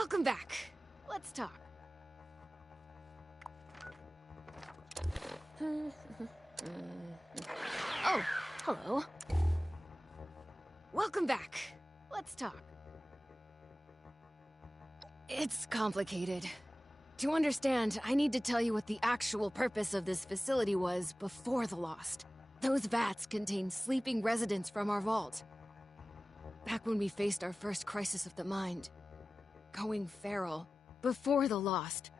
Welcome back. Let's talk. Oh, hello. Welcome back. Let's talk. It's complicated. To understand, I need to tell you what the actual purpose of this facility was before the Lost. Those vats contain sleeping residents from our vault. Back when we faced our first crisis of the mind. Going feral. Before the Lost.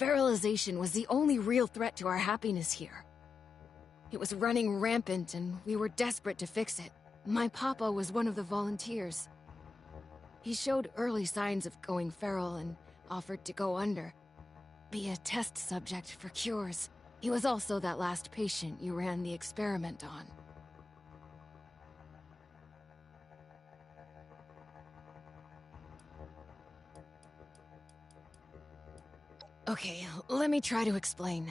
Feralization was the only real threat to our happiness here. It was running rampant and we were desperate to fix it. My papa was one of the volunteers. He showed early signs of going feral and offered to go under. Be a test subject for cures. He was also that last patient you ran the experiment on. Okay, let me try to explain.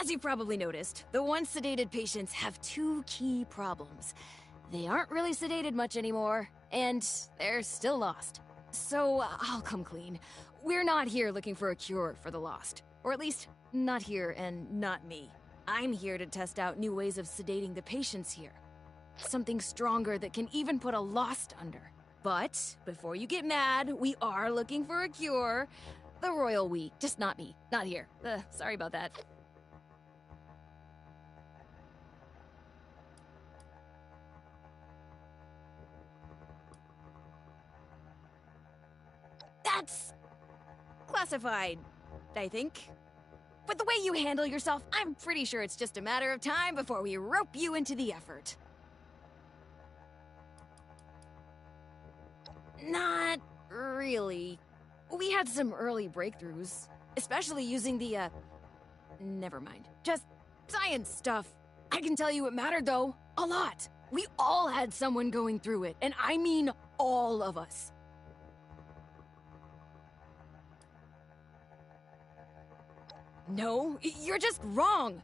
As you probably noticed, the once sedated patients have two key problems. They aren't really sedated much anymore, and they're still lost. So, I'll come clean. We're not here looking for a cure for the Lost. Or at least, not here and not me. I'm here to test out new ways of sedating the patients here. Something stronger that can even put a Lost under. But, before you get mad, we are looking for a cure. The royal we, just not me, not here. Sorry about that. That's classified, I think. But the way you handle yourself, I'm pretty sure it's just a matter of time before we rope you into the effort. Not really. We had some early breakthroughs, especially using the, never mind. Just science stuff. I can tell you it mattered, though. A lot. We all had someone going through it, and I mean all of us. No, you're just wrong.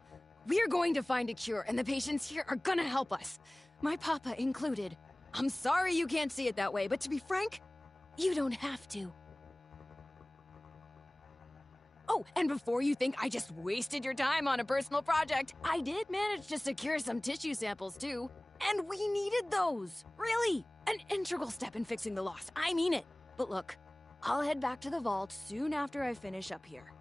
We're going to find a cure, and the patients here are gonna help us. My papa included. I'm sorry you can't see it that way, but to be frank, you don't have to. Oh, and before you think I just wasted your time on a personal project, I did manage to secure some tissue samples too. And we needed those! Really! An integral step in fixing the Lost, I mean it. But look, I'll head back to the vault soon after I finish up here.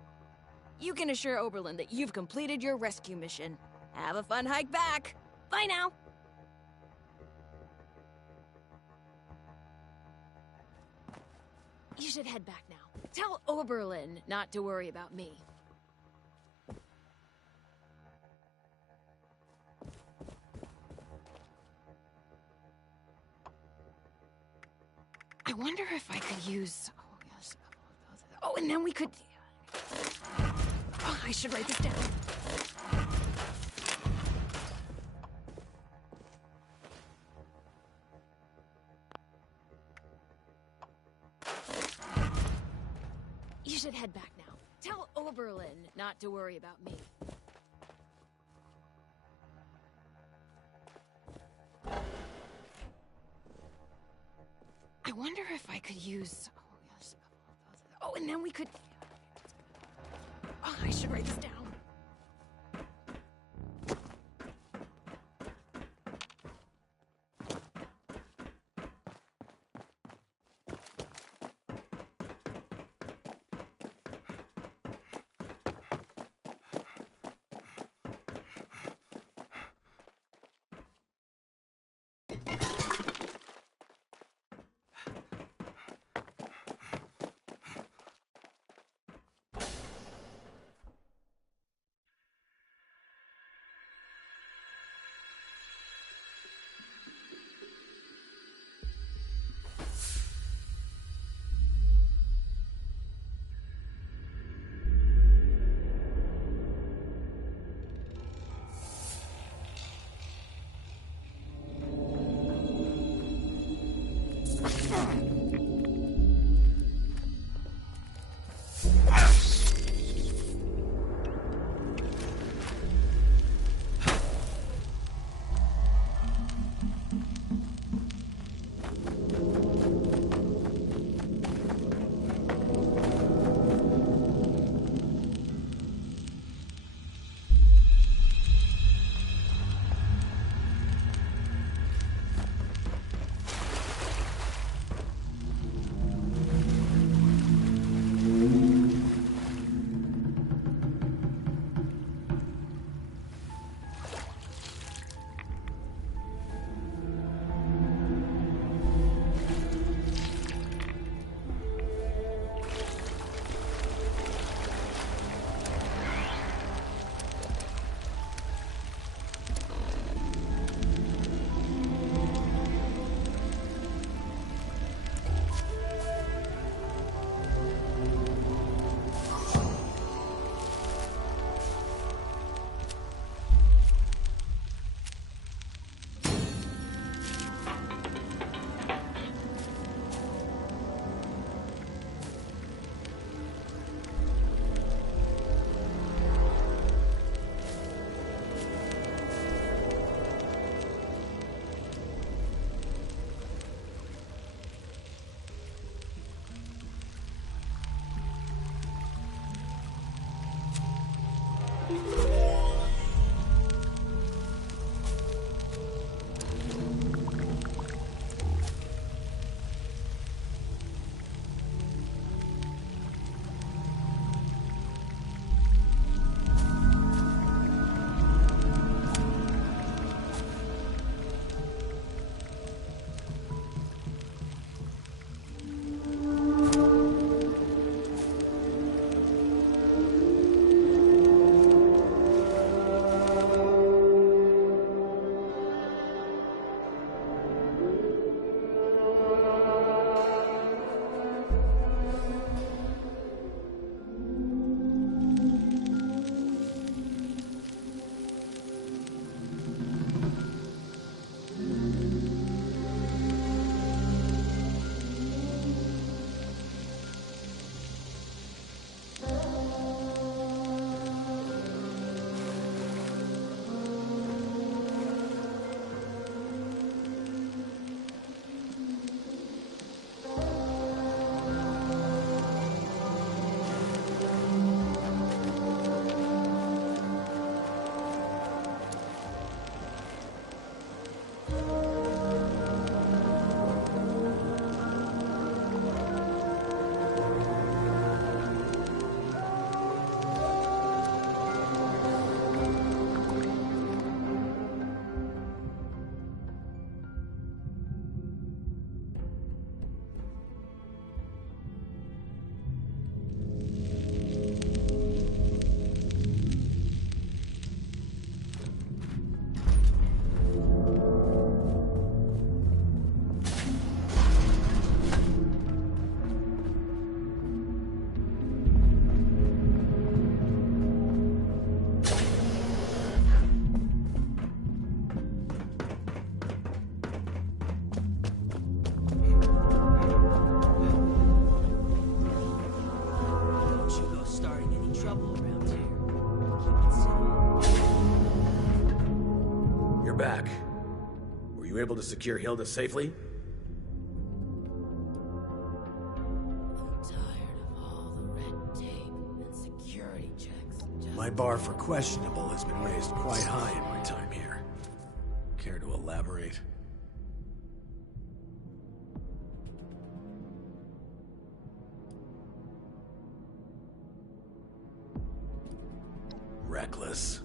You can assure Oberlin that you've completed your rescue mission. Have a fun hike back! Bye now! You should head back now. Tell Oberlin not to worry about me. I wonder if I could use... Oh, yes. Oh, and then we could... Oh, I should write this down. You should head back now. Tell Oberlin not to worry about me. I wonder if I could use... Oh, yes. Oh, and then we could... Oh, I should write this down. back. Were you able to secure Hilda safely? I'm tired of all the red tape and security checks. My bar for questionable has been raised quite high in my time here. Care to elaborate? Reckless.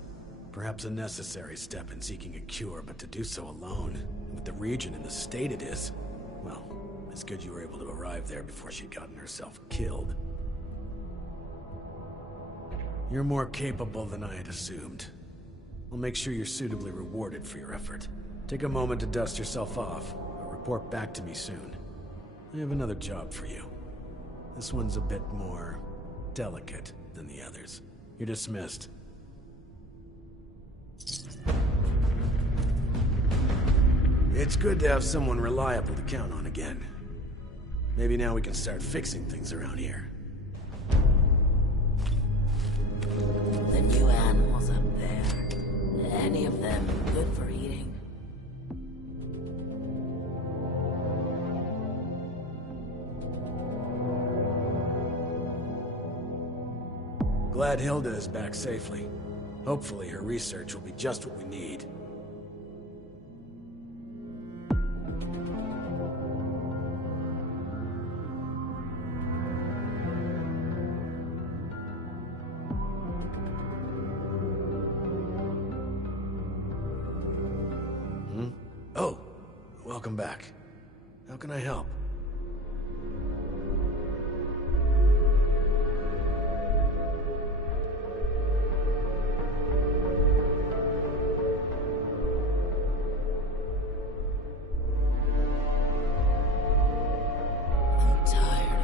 Perhaps a necessary step in seeking a cure, but to do so alone, with the region in the state it is, well, it's good you were able to arrive there before she'd gotten herself killed. You're more capable than I had assumed. I'll make sure you're suitably rewarded for your effort. Take a moment to dust yourself off, but report back to me soon. I have another job for you. This one's a bit more delicate than the others. You're dismissed. It's good to have someone reliable to count on again. Maybe now we can start fixing things around here. The new animals up there. Any of them good for eating? Glad Hilda is back safely. Hopefully her research will be just what we need. Oh, welcome back. How can I help?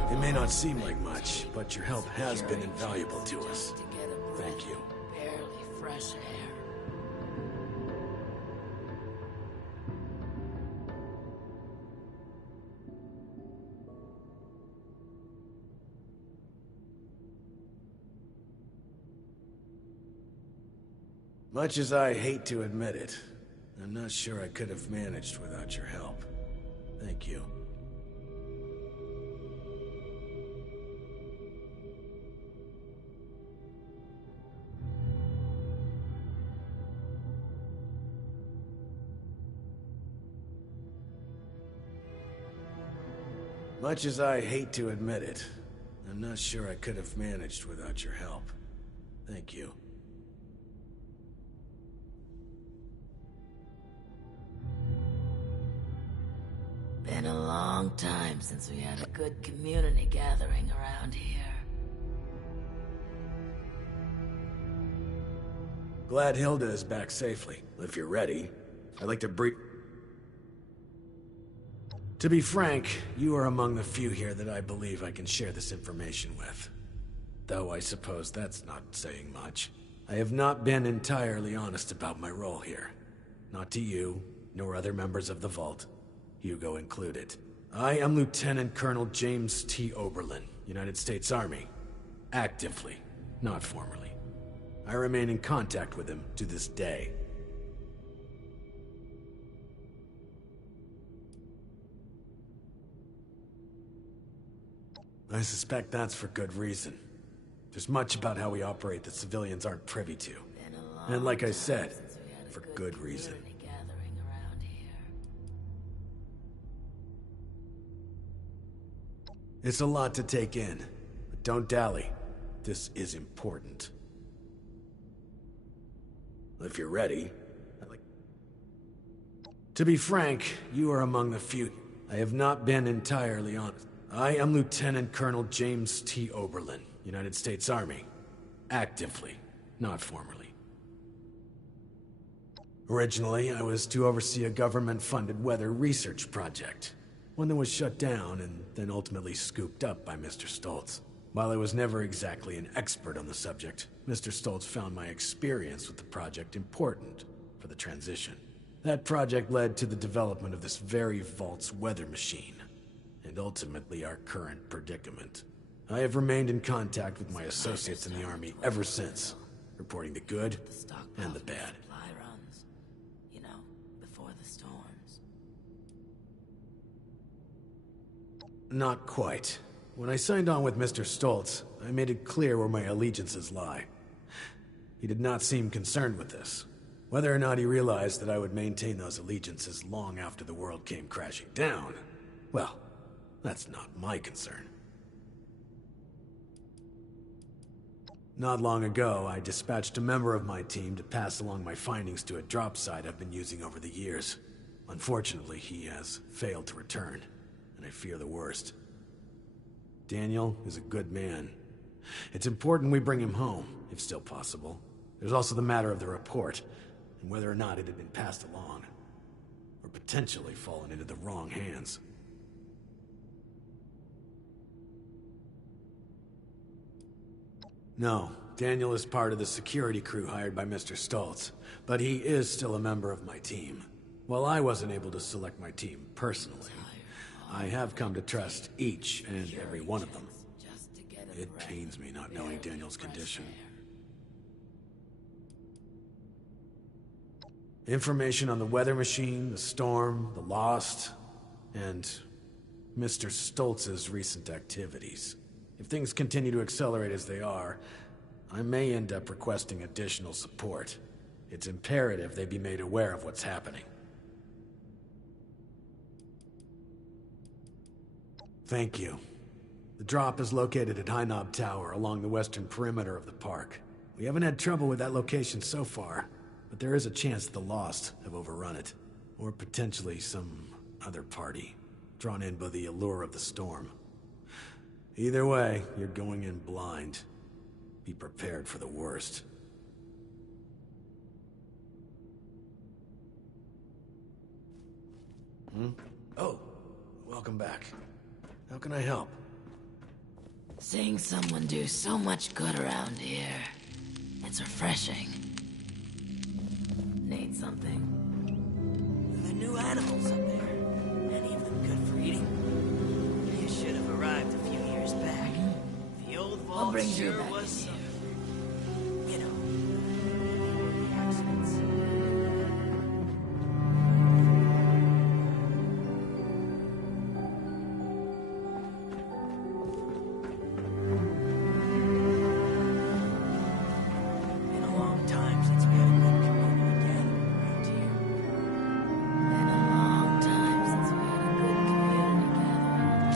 It may not seem like much, but your help has been invaluable to us. Thank you. Barely fresh air. Much as I hate to admit it, I'm not sure I could have managed without your help. Thank you. Much as I hate to admit it, I'm not sure I could have managed without your help. Thank you. Been a long time since we had a good community gathering around here. Glad Hilda is back safely. If you're ready, I'd like to brief... To be frank, you are among the few here that I believe I can share this information with. Though I suppose that's not saying much. I have not been entirely honest about my role here. Not to you, nor other members of the Vault. Hugo included. I am Lieutenant Colonel James T. Oberlin, United States Army. Actively, not formally. I remain in contact with him to this day. I suspect that's for good reason. There's much about how we operate that civilians aren't privy to. And like I said, for good reason. It's a lot to take in, but don't dally. This is important. If you're ready, I'd like... To be frank, you are among the few. I have not been entirely honest. I am Lieutenant Colonel James T. Oberlin, United States Army. Actively, not formally. Originally, I was to oversee a government-funded weather research project. One that was shut down and then ultimately scooped up by Mr. Stoltz. While I was never exactly an expert on the subject, Mr. Stoltz found my experience with the project important for the transition. That project led to the development of this very Vault's weather machine, and ultimately our current predicament. I have remained in contact with my associates in the Army ever since, reporting the good and the bad. Supply runs. You know, Not quite. When I signed on with Mr. Stoltz, I made it clear where my allegiances lie. He did not seem concerned with this. Whether or not he realized that I would maintain those allegiances long after the world came crashing down, well, that's not my concern. Not long ago, I dispatched a member of my team to pass along my findings to a drop site I've been using over the years. Unfortunately, he has failed to return, and I fear the worst. Daniel is a good man. It's important we bring him home, if still possible. There's also the matter of the report, and whether or not it had been passed along, or potentially fallen into the wrong hands. No, Daniel is part of the security crew hired by Mr. Stoltz, but he is still a member of my team. While I wasn't able to select my team personally, I have come to trust each and every one of them. It pains me not knowing Daniel's condition. Information on the weather machine, the storm, the Lost, and Mr. Stoltz's recent activities. If things continue to accelerate as they are, I may end up requesting additional support. It's imperative they be made aware of what's happening. Thank you. The drop is located at High Knob Tower along the western perimeter of the park. We haven't had trouble with that location so far, but there is a chance the Lost have overrun it. Or potentially some other party, drawn in by the allure of the storm. Either way, you're going in blind. Be prepared for the worst. Oh, welcome back. How can I help? Seeing someone do so much good around here. It's refreshing. Need something? The new animals up there. Any of them good for eating? You should have arrived a few years back. The old vault brings you sure back was in here? some, you know, accidents. Been a long time since we had a good community gathering around here. Been a long time since we had a good community gathering.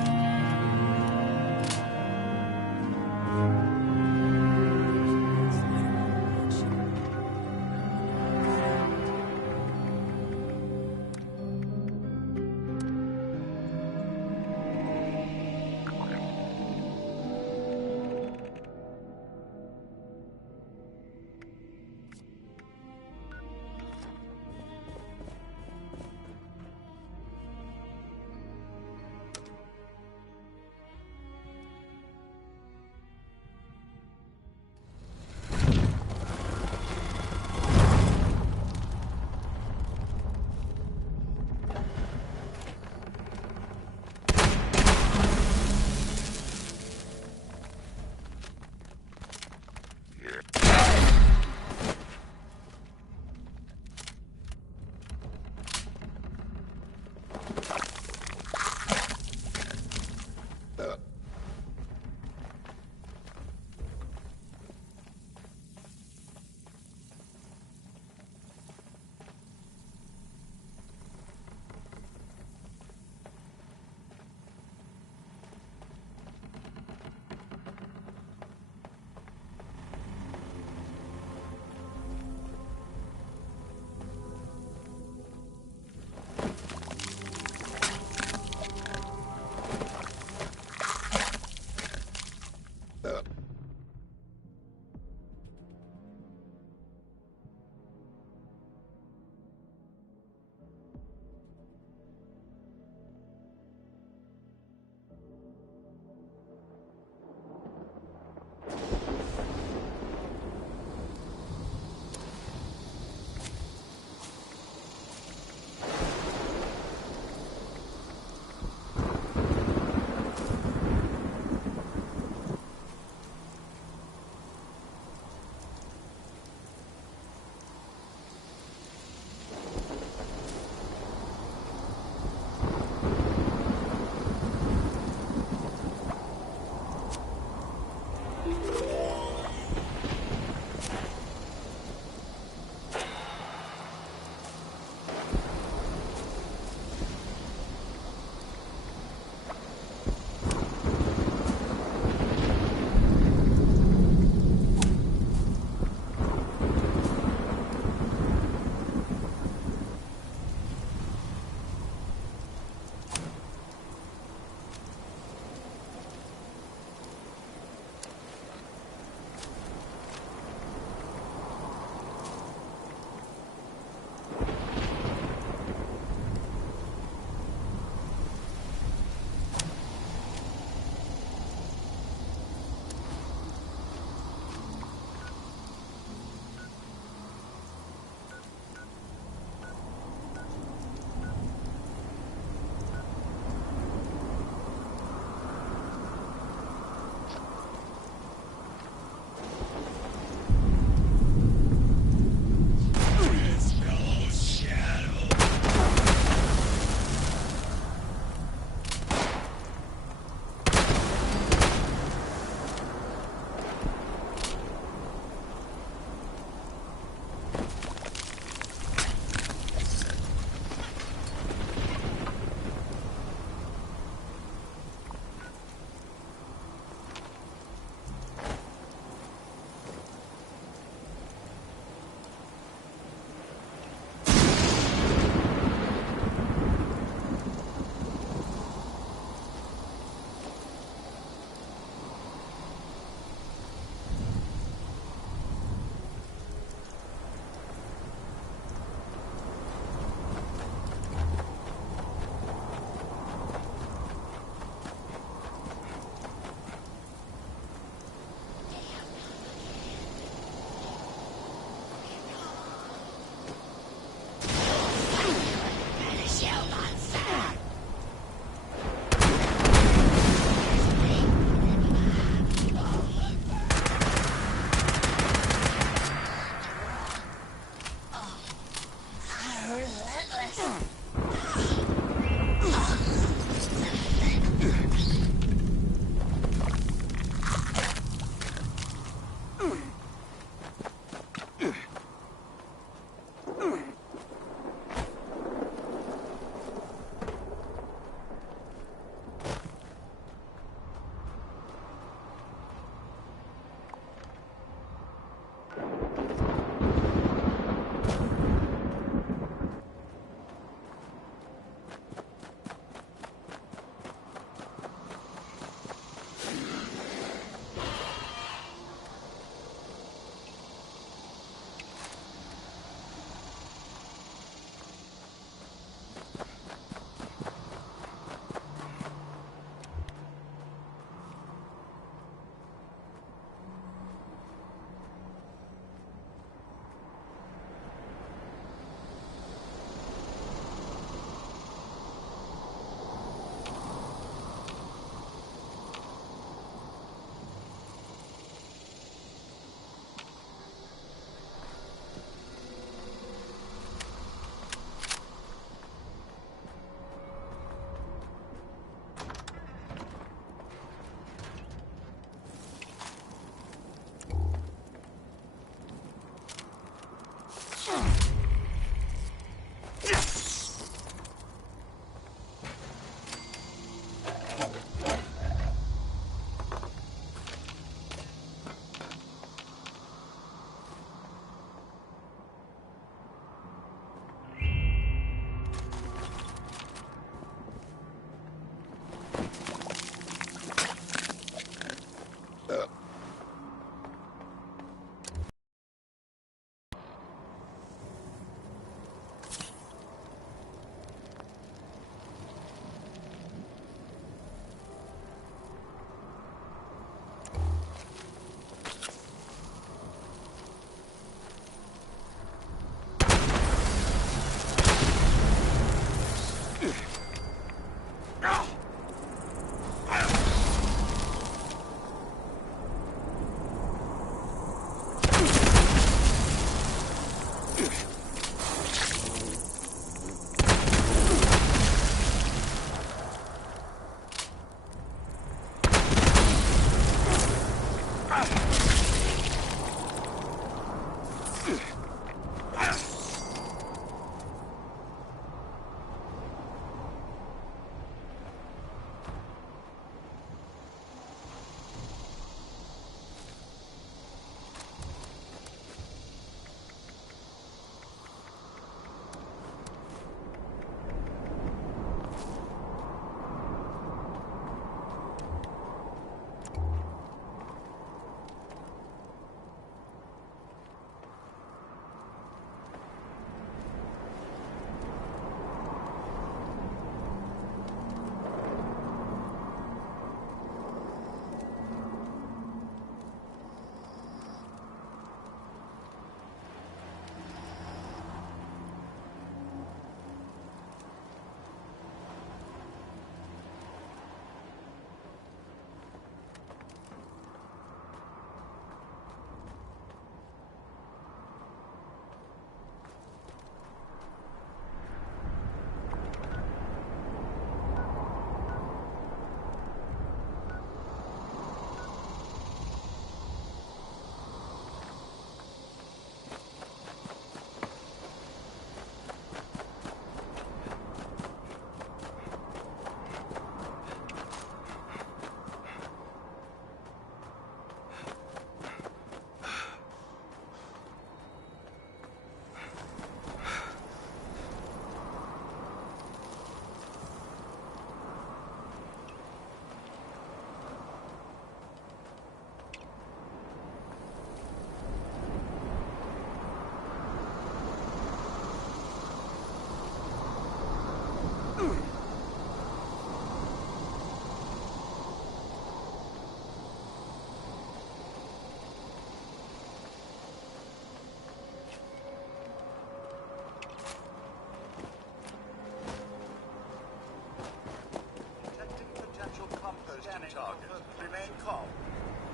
target. Remain calm.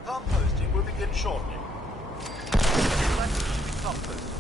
Composting will begin shortly. Composting.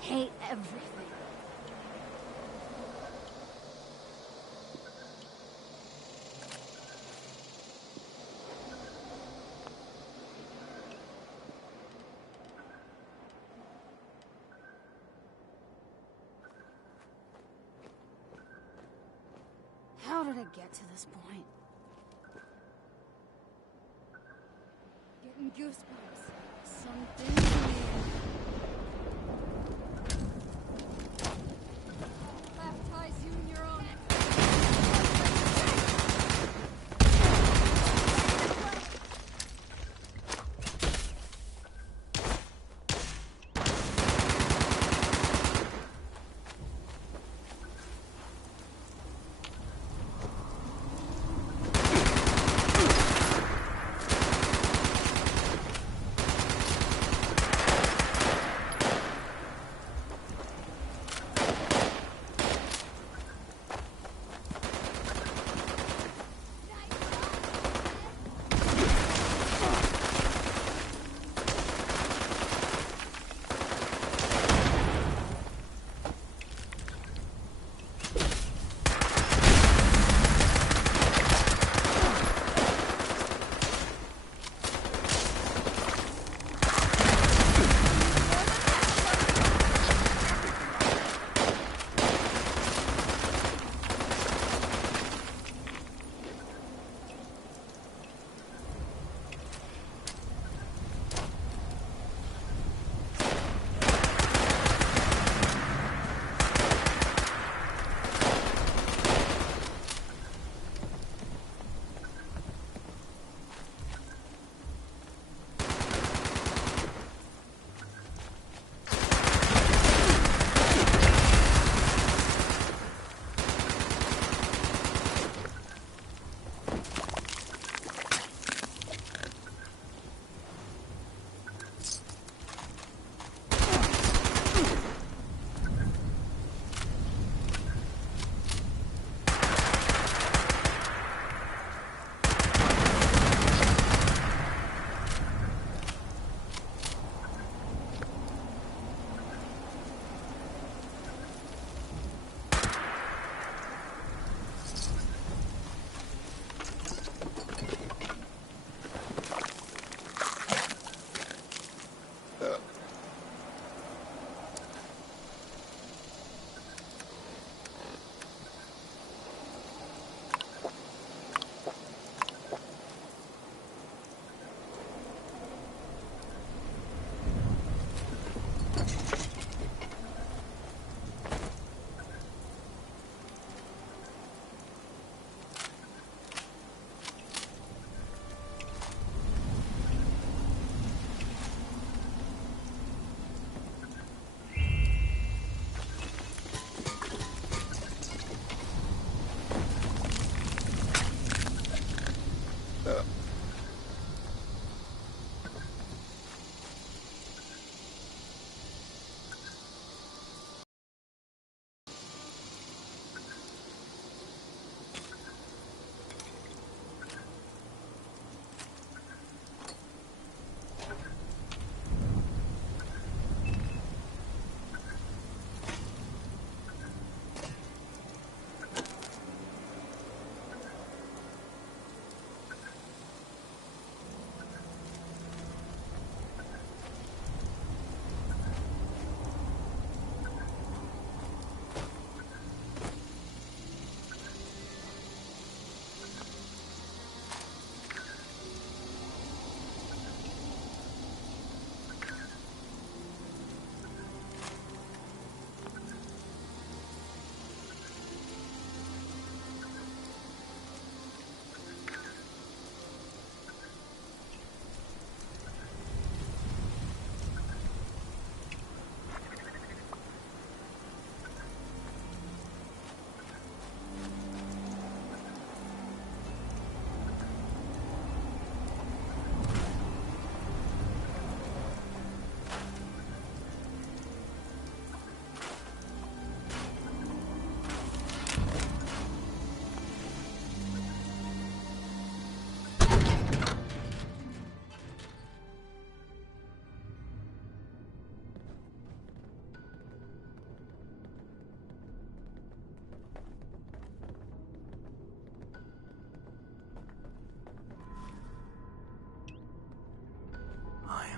Hate everything. How did I get to this point? Getting goosebumps. Something weird. Baptize you in your own.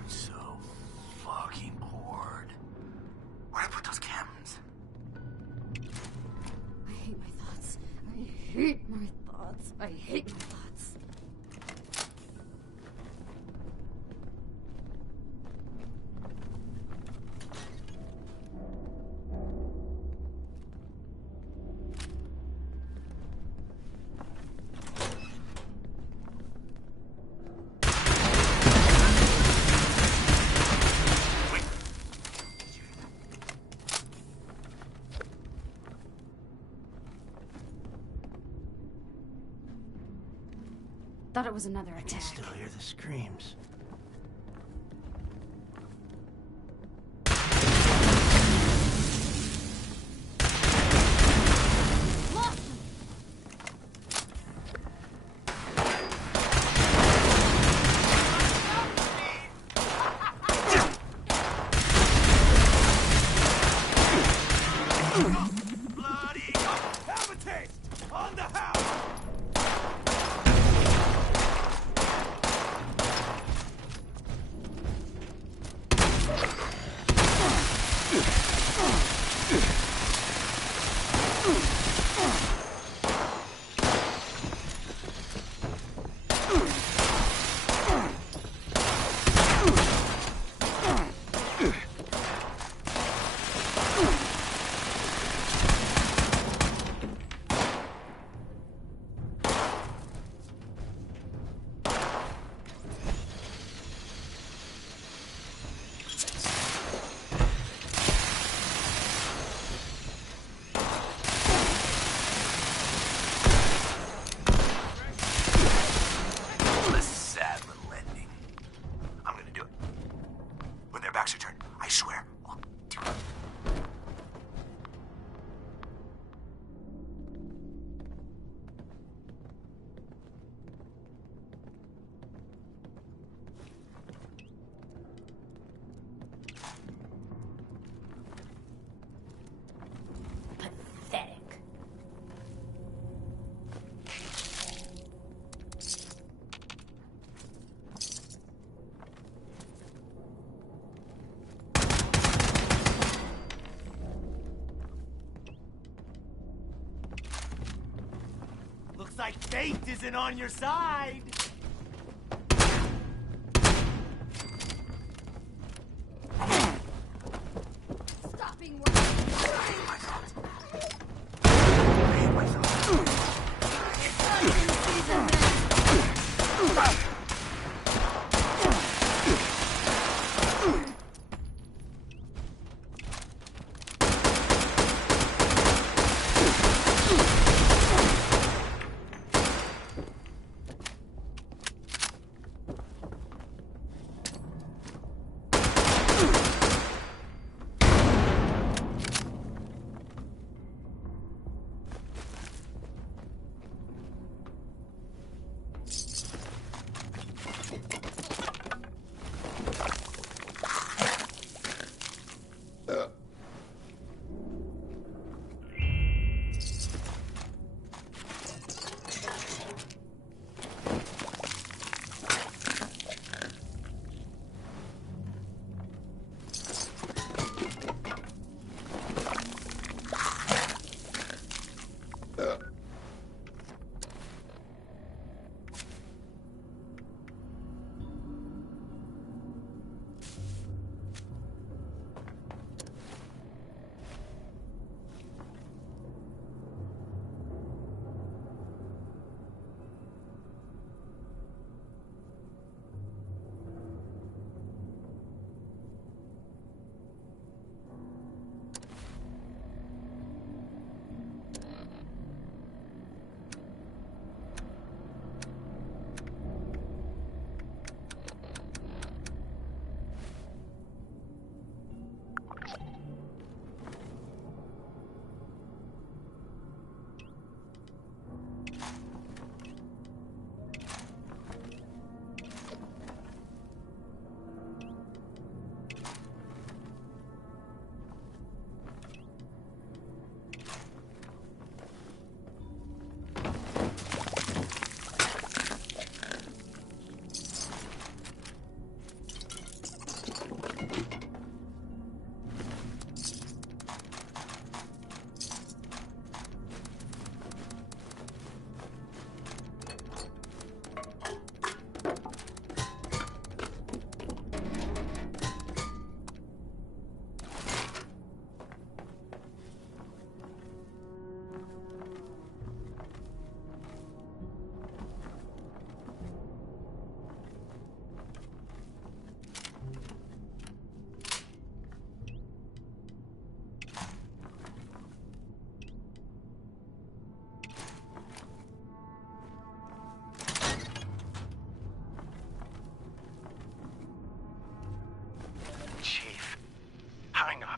So fucking bored. Where'd I put those cams? I hate my thoughts. I hate thought it was another I can attack. still hear the screams. Bloody have a taste on the house. Pathetic. Looks like fate isn't on your side. Stopping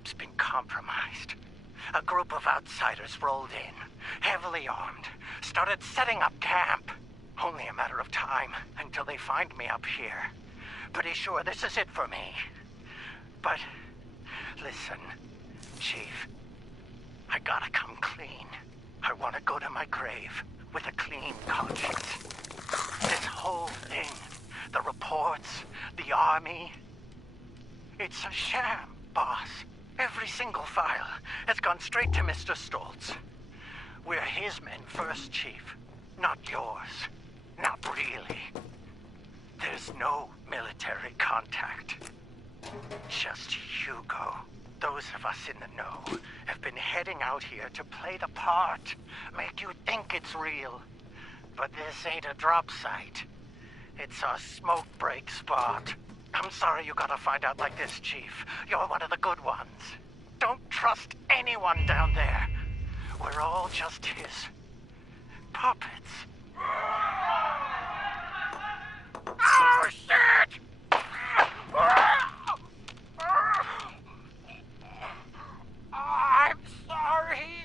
job's been compromised. A group of outsiders rolled in, heavily armed, started setting up camp. Only a matter of time until they find me up here. Pretty sure this is it for me. But, listen, Chief, I gotta come clean. I want to go to my grave with a clean conscience. This whole thing, the reports, the army, it's a sham, boss. Every single file has gone straight to Mr. Stoltz. We're his men first, Chief, not yours. Not really. There's no military contact. Just Hugo. Those of us in the know have been heading out here to play the part, make you think it's real. But this ain't a drop site. It's a smoke break spot. I'm sorry you gotta find out like this, Chief. You're one of the good ones. Don't trust anyone down there. We're all just his puppets. Oh, shit! I'm sorry.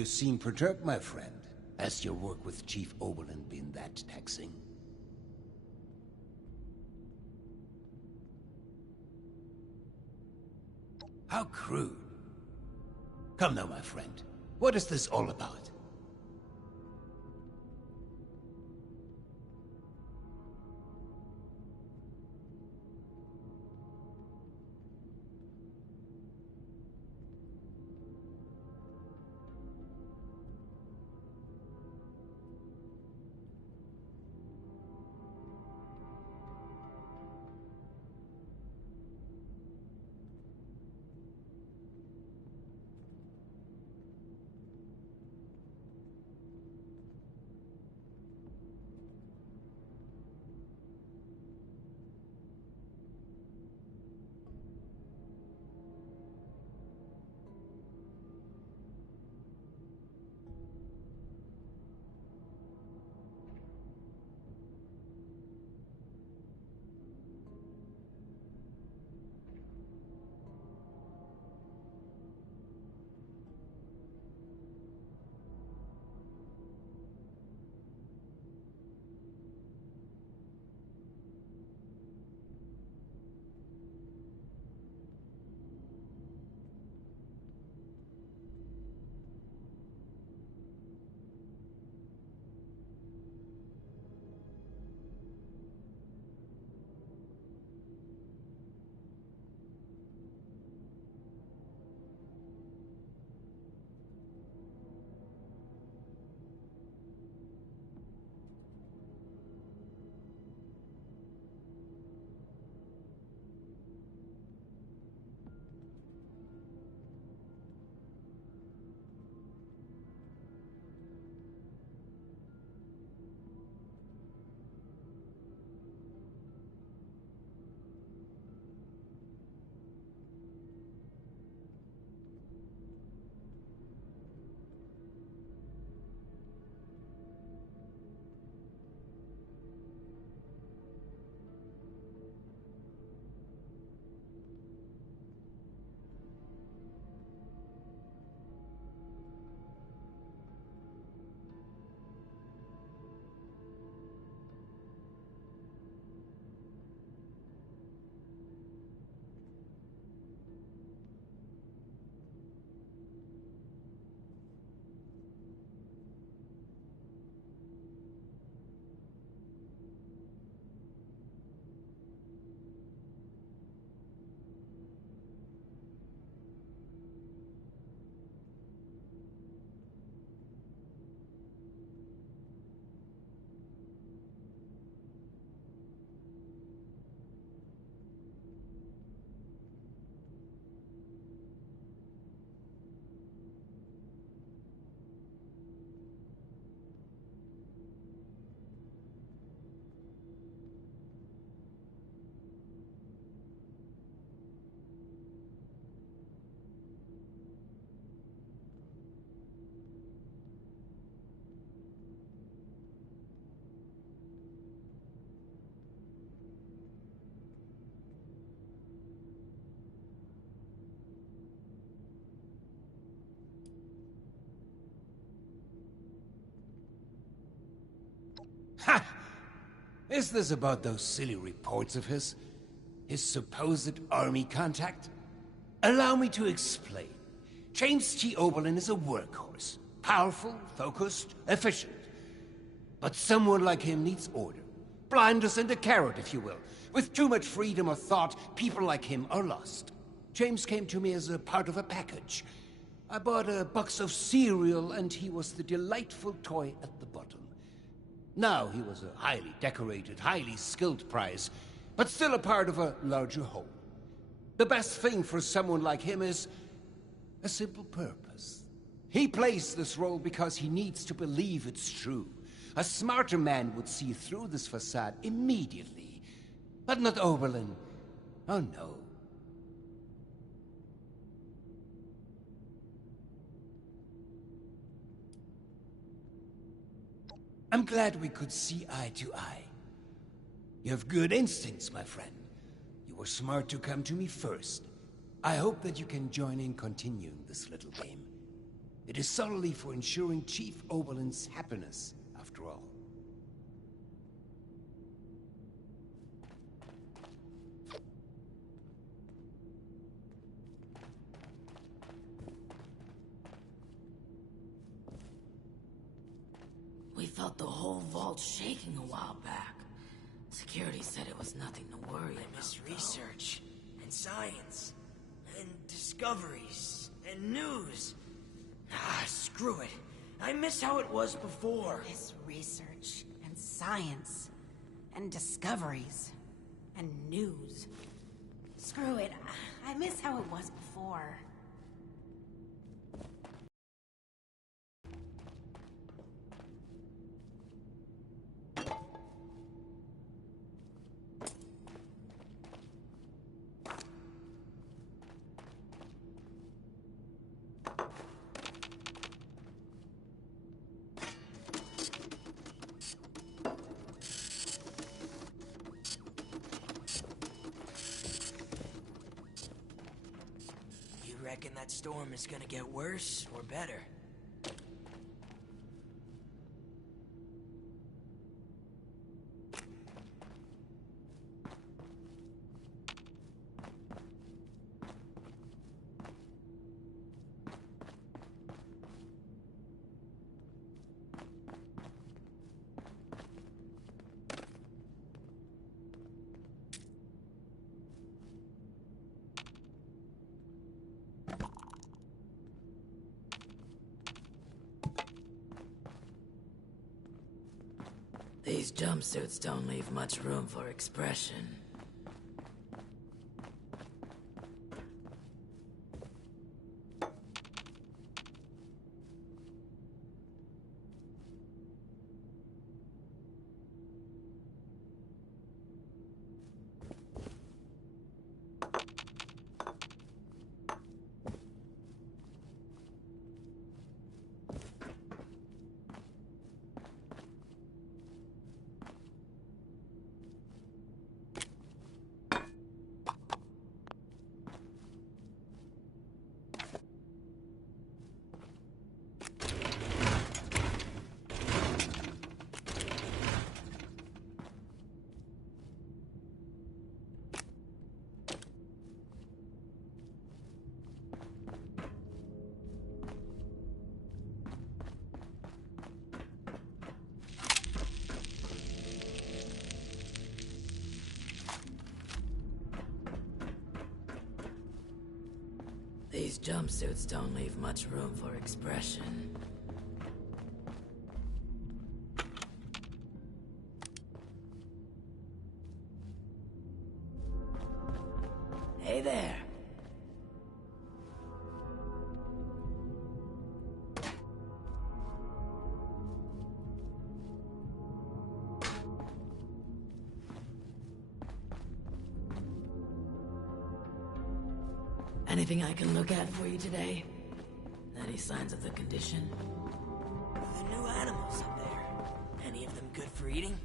You seem perturbed, my friend. Has your work with Chief Oberlin been that taxing? How crude. Come now, my friend. What is this all about? Ha! Is this about those silly reports of his? His supposed army contact? Allow me to explain. James T. Oberlin is a workhorse. Powerful, focused, efficient. But someone like him needs order. Blinders and a carrot, if you will. With too much freedom of thought, people like him are lost. James came to me as a part of a package. I bought a box of cereal, and he was the delightful toy at the bottom. Now he was a highly decorated, highly skilled prize, but still a part of a larger whole. The best thing for someone like him is a simple purpose. He plays this role because he needs to believe it's true. A smarter man would see through this facade immediately. But not Oberlin. Oh no. I'm glad we could see eye to eye. You have good instincts, my friend. You were smart to come to me first. I hope that you can join in continuing this little game. It is solely for ensuring Chief Oberlin's happiness, after all. We felt the whole vault shaking a while back. Security said it was nothing to worry about. I miss research, and science, and discoveries, and news. Ah, screw it. I miss how it was before. This research, and science, and discoveries, and news. Screw it. I miss how it was before. You reckon that storm is gonna get worse or better? These jumpsuits don't leave much room for expression. These jumpsuits don't leave much room for expression. Hey there. Anything I can look at for you today? Any signs of the condition? The new animals up there. Any of them good for eating?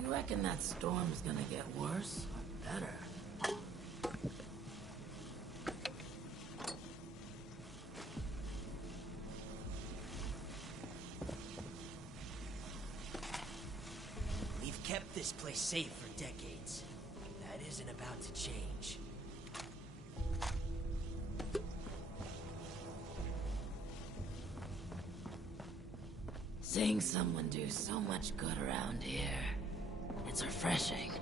You reckon that storm's gonna get worse or better? We've kept this place safe for decades. That isn't about to change. Seeing someone do so much good around here, it's refreshing.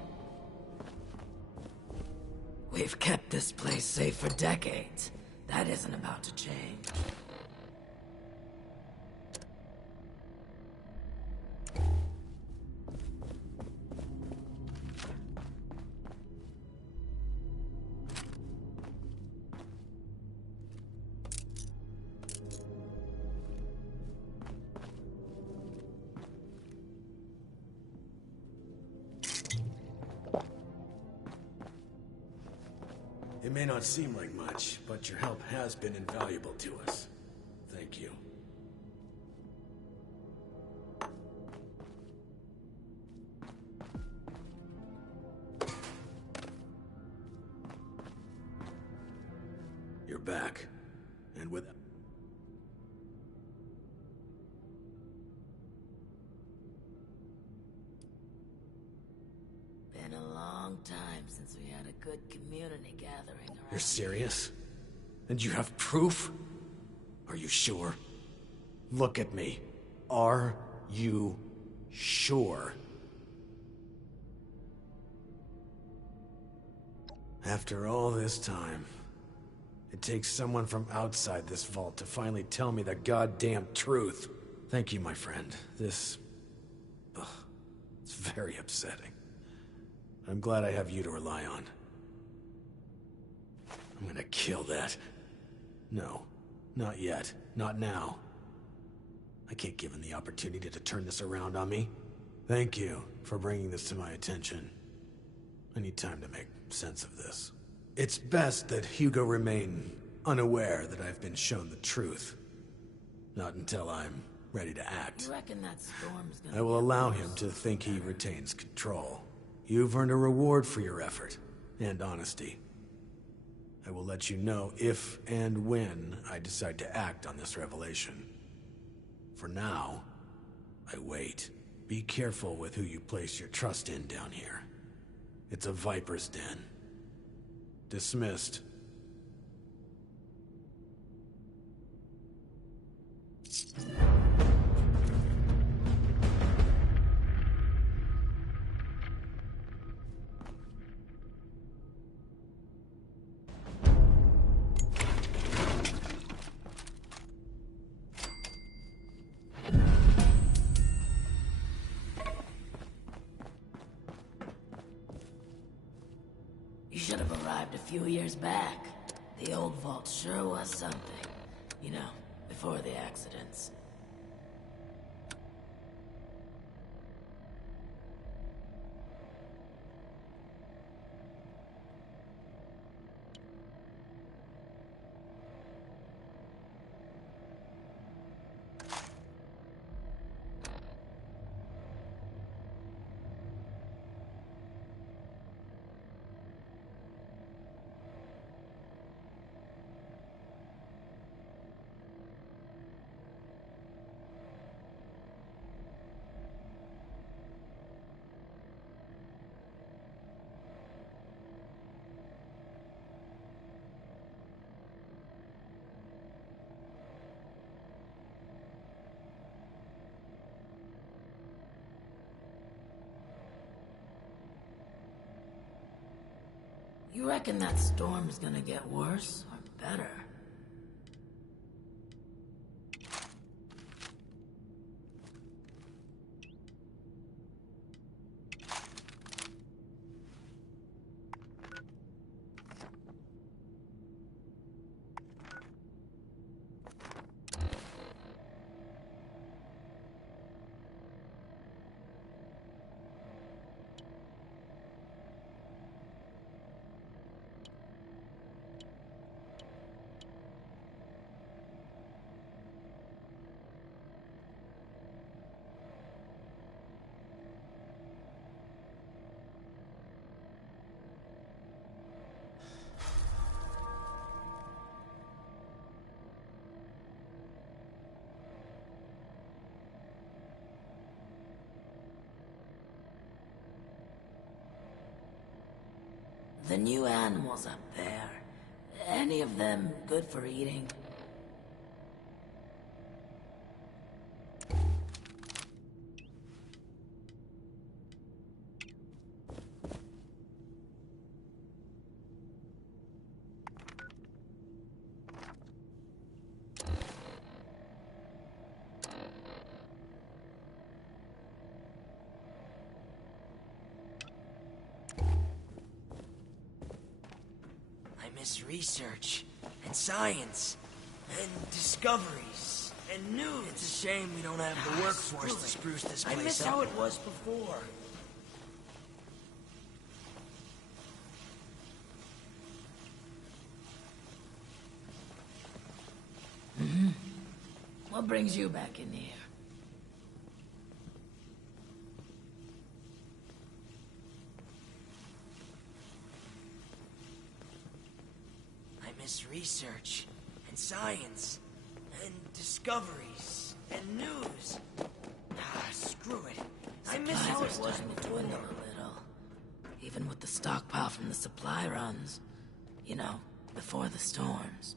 We've kept this place safe for decades. That isn't about to change. It may not seem like much, but your help has been invaluable to us. Thank you. You're back. And with... a long time since we had a good community gathering around. You're serious? And you have proof? Are you sure? Look at me. Are you sure? After all this time, it takes someone from outside this vault to finally tell me the goddamn truth. Thank you, my friend. This... ugh, it's very upsetting. I'm glad I have you to rely on. I'm gonna kill that. No, not yet. Not now. I can't give him the opportunity to turn this around on me. Thank you for bringing this to my attention. I need time to make sense of this. It's best that Hugo remain unaware that I've been shown the truth. Not until I'm ready to act. You reckon that storm's gonna... I will allow him to think he retains control. You've earned a reward for your effort and honesty. I will let you know if and when I decide to act on this revelation. For now, I wait. Be careful with who you place your trust in down here. It's a viper's den. Dismissed. You should have arrived a few years back. The old vault sure was something. You know, before the accidents. You reckon that storm's gonna get worse or better? The new animals up there, any of them good for eating? Miss research and science and discoveries and news. It's a shame we don't have the workforce to spruce this place up. I miss how it was before. What brings you back in here? Research and science and discoveries and news. Screw it. I miss how it was before. A little. Even with the stockpile from the supply runs. You know, before the storms.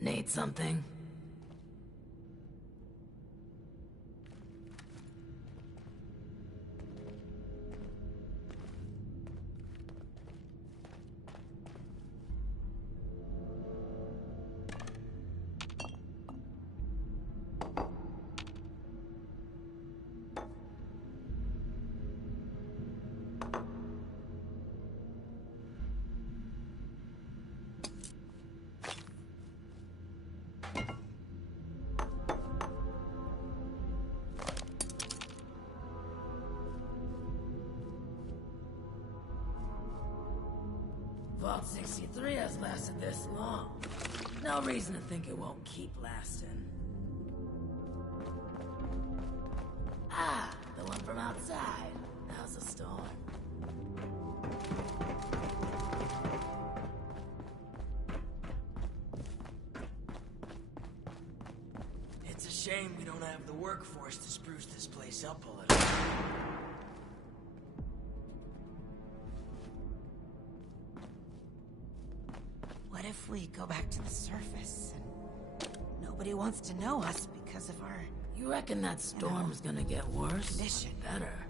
Need something? Vault 63 has lasted this long. No reason to think it won't keep lasting. Ah, the one from outside. How's the storm? It's a shame we don't have the workforce to spruce this place up a little. What if we go back to the surface and nobody wants to know us because of our... You reckon that storm's gonna get worse? Condition. Better.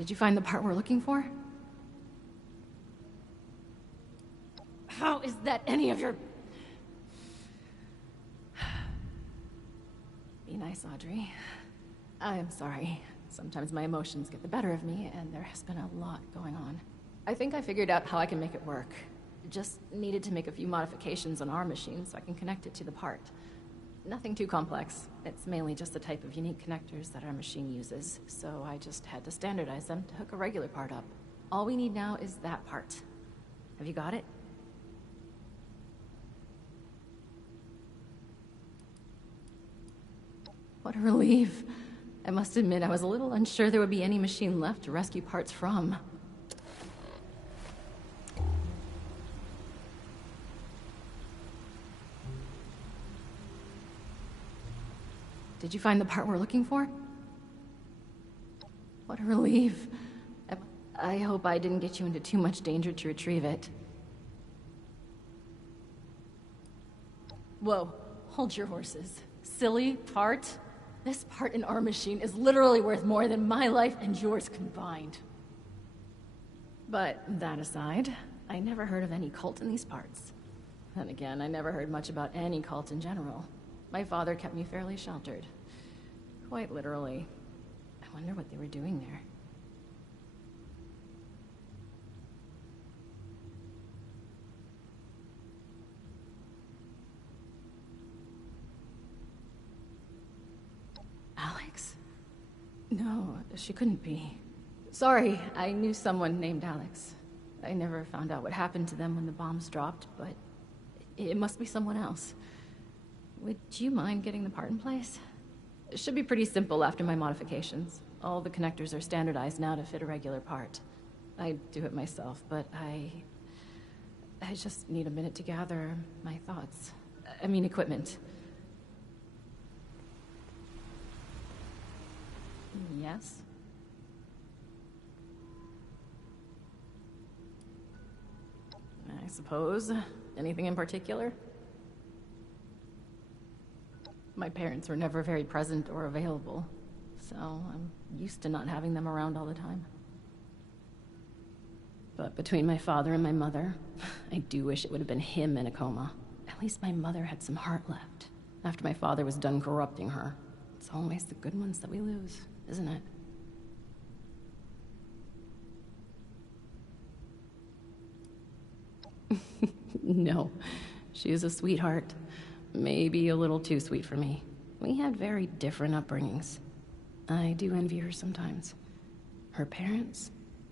Did you find the part we're looking for? How is that any of your... Be nice, Audrey. I am sorry. Sometimes my emotions get the better of me, and there has been a lot going on. I think I figured out how I can make it work. Just needed to make a few modifications on our machine so I can connect it to the part. Nothing too complex. It's mainly just the type of unique connectors that our machine uses, so I just had to standardize them to hook a regular part up. All we need now is that part. Have you got it? What a relief. I must admit, I was a little unsure there would be any machine left to rescue parts from. Did you find the part we're looking for? What a relief. I hope I didn't get you into too much danger to retrieve it. Whoa, hold your horses. Silly part? This part in our machine is literally worth more than my life and yours combined. But that aside, I never heard of any cult in these parts. Then again, I never heard much about any cult in general. My father kept me fairly sheltered. Quite literally. I wonder what they were doing there. Alex? No, she couldn't be. Sorry, I knew someone named Alex. I never found out what happened to them when the bombs dropped, but it must be someone else. Would you mind getting the part in place? It should be pretty simple after my modifications. All the connectors are standardized now to fit a regular part. I do it myself, but I just need a minute to gather my thoughts. I mean, equipment. Yes? I suppose. Anything in particular? My parents were never very present or available, so I'm used to not having them around all the time. But between my father and my mother, I do wish it would have been him in a coma. At least my mother had some heart left. After my father was done corrupting her. It's always the good ones that we lose, isn't it? No, she is a sweetheart. Maybe a little too sweet for me. We had very different upbringings. I do envy her sometimes. Her parents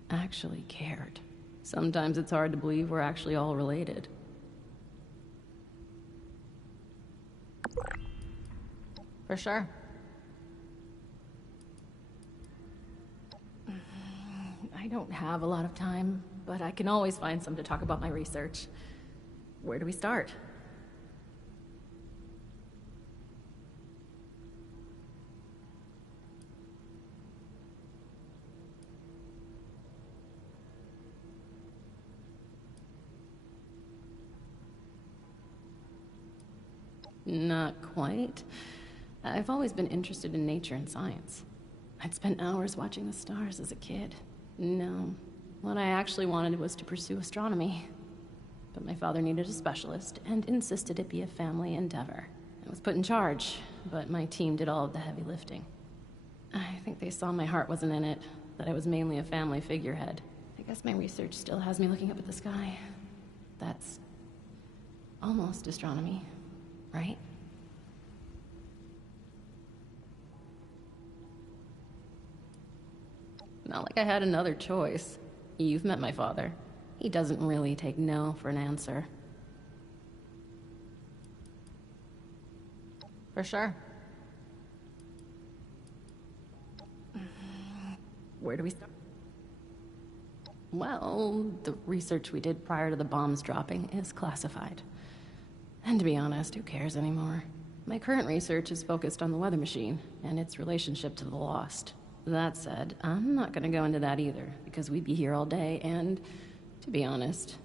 actually cared. Sometimes it's hard to believe we're actually all related. For sure. I don't have a lot of time, but I can always find some to talk about my research. Where do we start? Not quite. I've always been interested in nature and science. I'd spent hours watching the stars as a kid. No, what I actually wanted was to pursue astronomy. But my father needed a specialist and insisted it be a family endeavor. I was put in charge, but my team did all of the heavy lifting. I think they saw my heart wasn't in it, that I was mainly a family figurehead. I guess my research still has me looking up at the sky. That's almost astronomy, right? Not like I had another choice. You've met my father. He doesn't really take no for an answer. For sure. Where do we start? Well, the research we did prior to the bombs dropping is classified. And to be honest, who cares anymore? My current research is focused on the weather machine and its relationship to the Lost. That said, I'm not gonna go into that either, because we'd be here all day, and to be honest,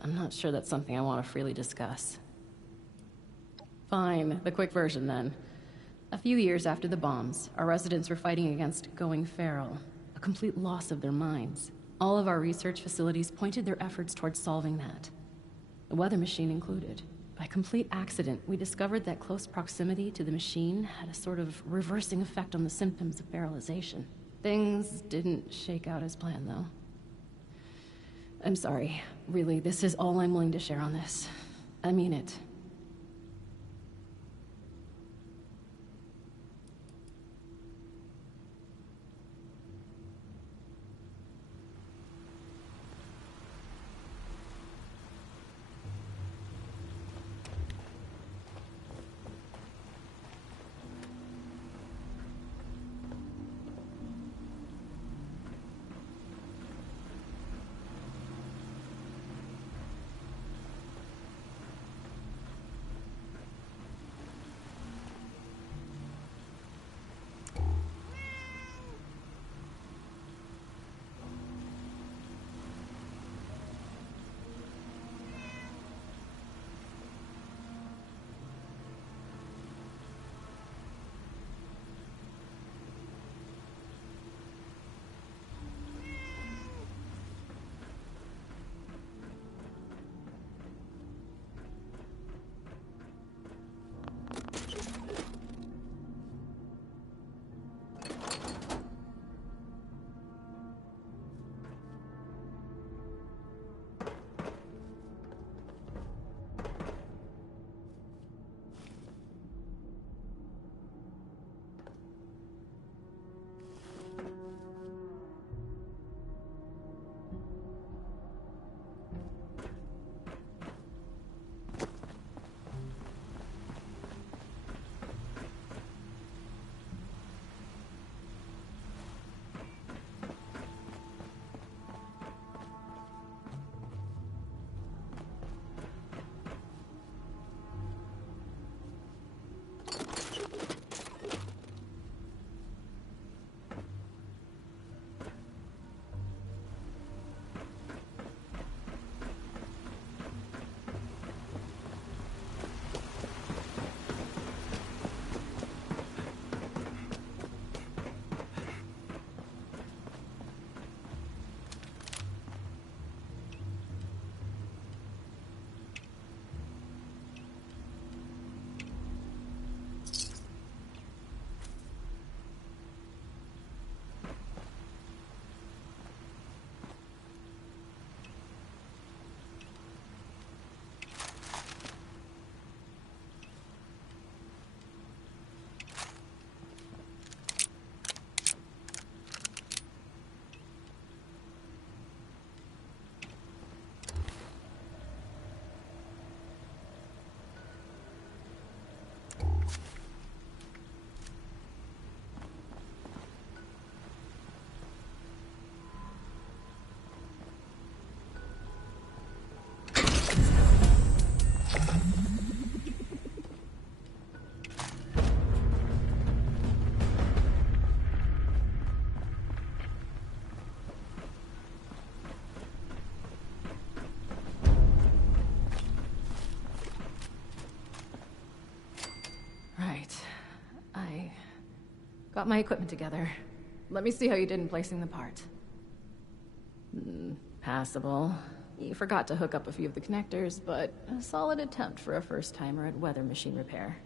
I'm not sure that's something I want to freely discuss. Fine, the quick version then. A few years after the bombs, our residents were fighting against going feral. a complete loss of their minds. All of our research facilities pointed their efforts towards solving that. The weather machine included. By complete accident, we discovered that close proximity to the machine had a sort of reversing effect on the symptoms of paralyzation. Things didn't shake out as planned, though. I'm sorry. Really, this is all I'm willing to share on this. I mean it. Got my equipment together. Let me see how you did in placing the part. Passable. You forgot to hook up a few of the connectors, but a solid attempt for a first-timer at weather machine repair.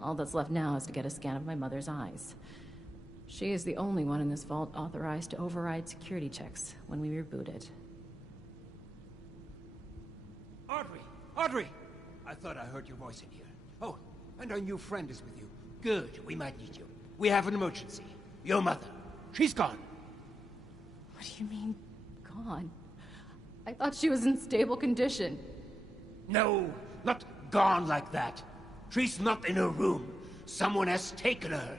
All that's left now is to get a scan of my mother's eyes. She is the only one in this vault authorized to override security checks when we reboot it. Audrey! Audrey! I thought I heard your voice in here. Oh, and our new friend is with you. Good, we might need you. We have an emergency. Your mother. She's gone. What do you mean, gone? I thought she was in stable condition. No, not gone like that. She's not in her room. Someone has taken her.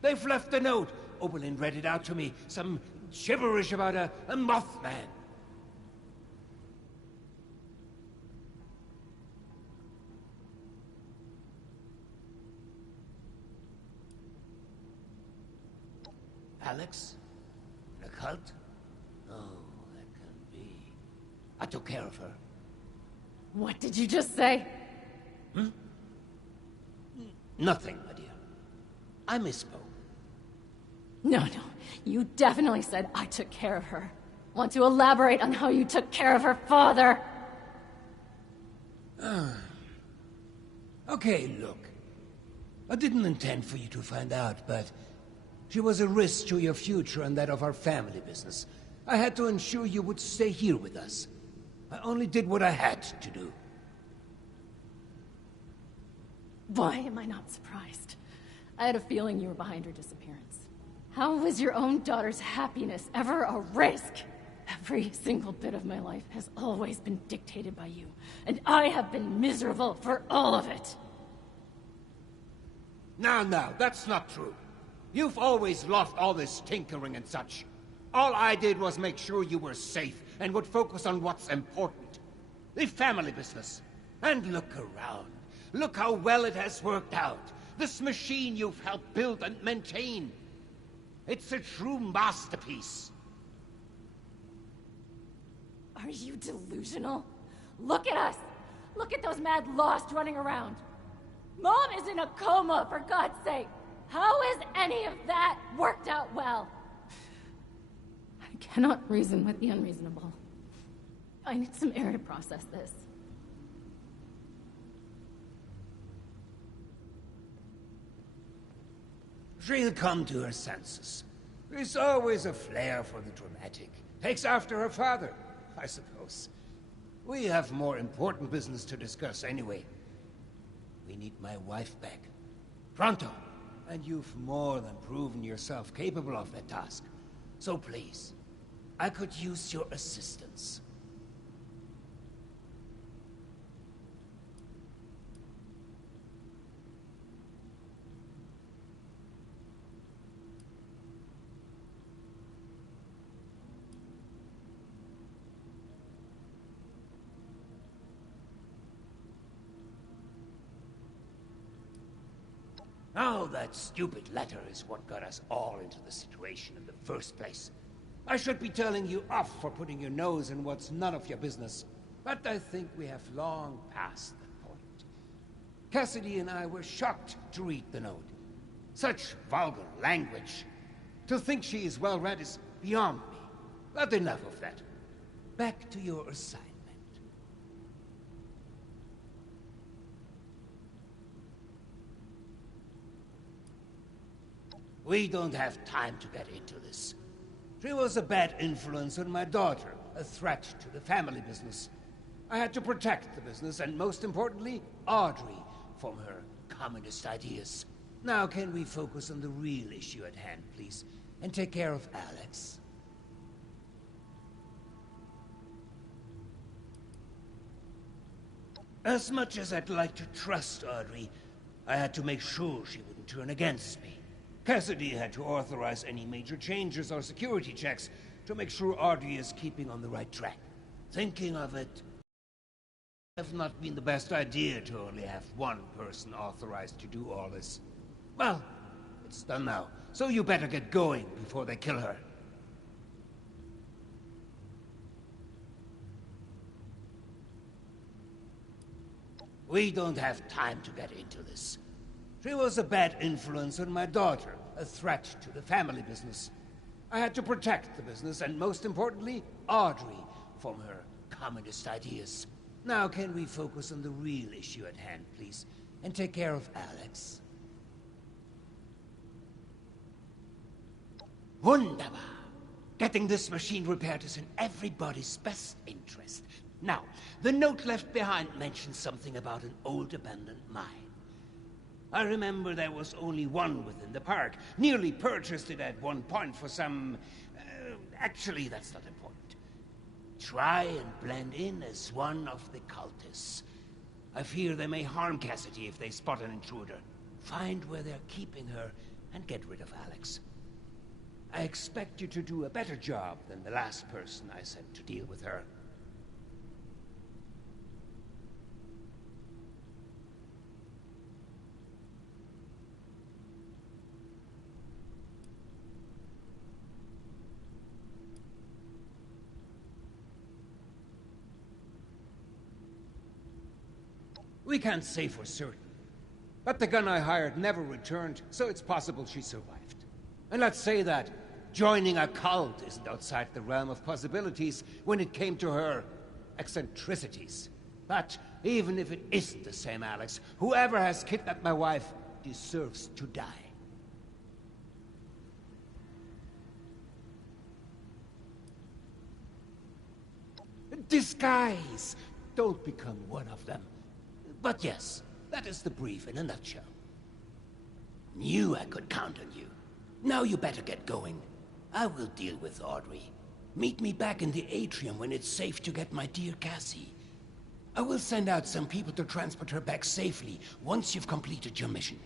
They've left a note. Oberlin read it out to me. Some gibberish about a Mothman. Alex? An occult? Oh, that can't be. I took care of her. What did you just say? Nothing, my dear. I misspoke. No, you definitely said I took care of her. Want to elaborate on how you took care of her father? Okay, look. I didn't intend for you to find out, but she was a risk to your future and that of our family business. I had to ensure you would stay here with us. I only did what I had to do. Why am I not surprised? I had a feeling you were behind her disappearance. How was your own daughter's happiness ever a risk? Every single bit of my life has always been dictated by you, and I have been miserable for all of it. Now, that's not true. You've always loved all this tinkering and such. All I did was make sure you were safe and would focus on what's important. The family business. And look around. Look how well it has worked out. This machine you've helped build and maintain. It's a true masterpiece. Are you delusional? Look at us! Look at those mad Lost running around! Mom is in a coma, for God's sake! How has any of that worked out well? I cannot reason with the unreasonable. I need some air to process this. She'll come to her senses. There's always a flair for the dramatic. Takes after her father, I suppose. We have more important business to discuss anyway. We need my wife back. Pronto! And you've more than proven yourself capable of that task. So please, I could use your assistance. Oh, that stupid letter is what got us all into the situation in the first place. I should be telling you off for putting your nose in what's none of your business. But I think we have long passed that point. Cassidy and I were shocked to read the note. Such vulgar language. To think she is well read is beyond me. But enough of that. Back to your assignment. We don't have time to get into this. She was a bad influence on my daughter, a threat to the family business. I had to protect the business, and most importantly, Audrey, from her communist ideas. Now can we focus on the real issue at hand, please, and take care of Alex? As much as I'd like to trust Audrey, I had to make sure she wouldn't turn against me. Cassidy had to authorize any major changes or security checks to make sure Audrey is keeping on the right track. Thinking of it, have not been the best idea to only have one person authorized to do all this. Well, it's done now, so you better get going before they kill her. We don't have time to get into this. She was a bad influence on my daughter, a threat to the family business. I had to protect the business, and most importantly, Audrey, from her communist ideas. Now can we focus on the real issue at hand, please, and take care of Alex? Wunderbar! Getting this machine repaired is in everybody's best interest. Now, the note left behind mentions something about an old abandoned mine. I remember there was only one within the park. Nearly purchased it at one point for some... actually, that's not important. Try and blend in as one of the cultists. I fear they may harm Cassidy if they spot an intruder. Find where they're keeping her and get rid of Alex. I expect you to do a better job than the last person I sent to deal with her. We can't say for certain, but the gun I hired never returned, so it's possible she survived. And let's say that joining a cult isn't outside the realm of possibilities when it came to her eccentricities. But even if it isn't the same Alex, whoever has kidnapped my wife deserves to die. Disguise! Don't become one of them. But yes, that is the brief in a nutshell. Knew I could count on you. Now you better get going. I will deal with Audrey. Meet me back in the atrium when it's safe to get my dear Cassie. I will send out some people to transport her back safely once you've completed your mission.